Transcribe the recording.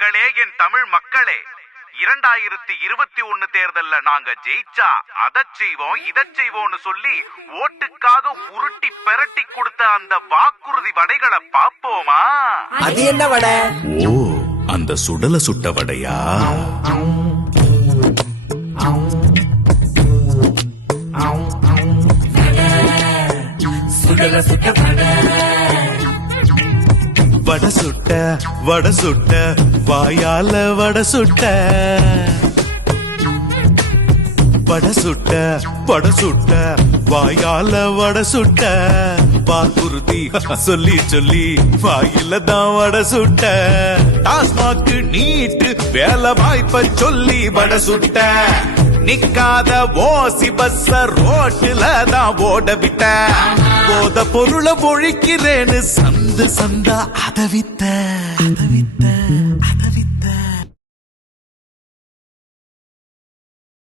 மக்களே, என் தமிழ் மக்களே, 2021 தேர்தல்ல நாங்க ஜெயிச்சா அதை செய்வோம் இதை செய்வோம்னு சொல்லி ஓட்டுக்காக உருட்டி பெரட்டி கொடுத்த அந்த வாக்குறுதி வடைகளை பாப்போமா? அது என்ன வடை? ஓ, அந்த சுடல சுட்ட வடையா? சுடல சுட்ட வடை. வட சுட்ட வட சுட்ட வாயால வட சுட்ட, வட சுட்ட வட சுட்ட வாயால வட சுட்ட, வாக்குறுதி சொல்லி சொல்லி வாயில தான் வட சுட்ட, டாஸ்மாக்கு நீட்டு வேலை வாய்ப்ப சொல்லி வட சுட்ட, நிக்காத ஓசி பஸ்ஸ ரோட்டுல தான் ஓட விட்ட, போத பொருளை பொழிக்கிறேன்னு சந்து சந்தா அதை வித்த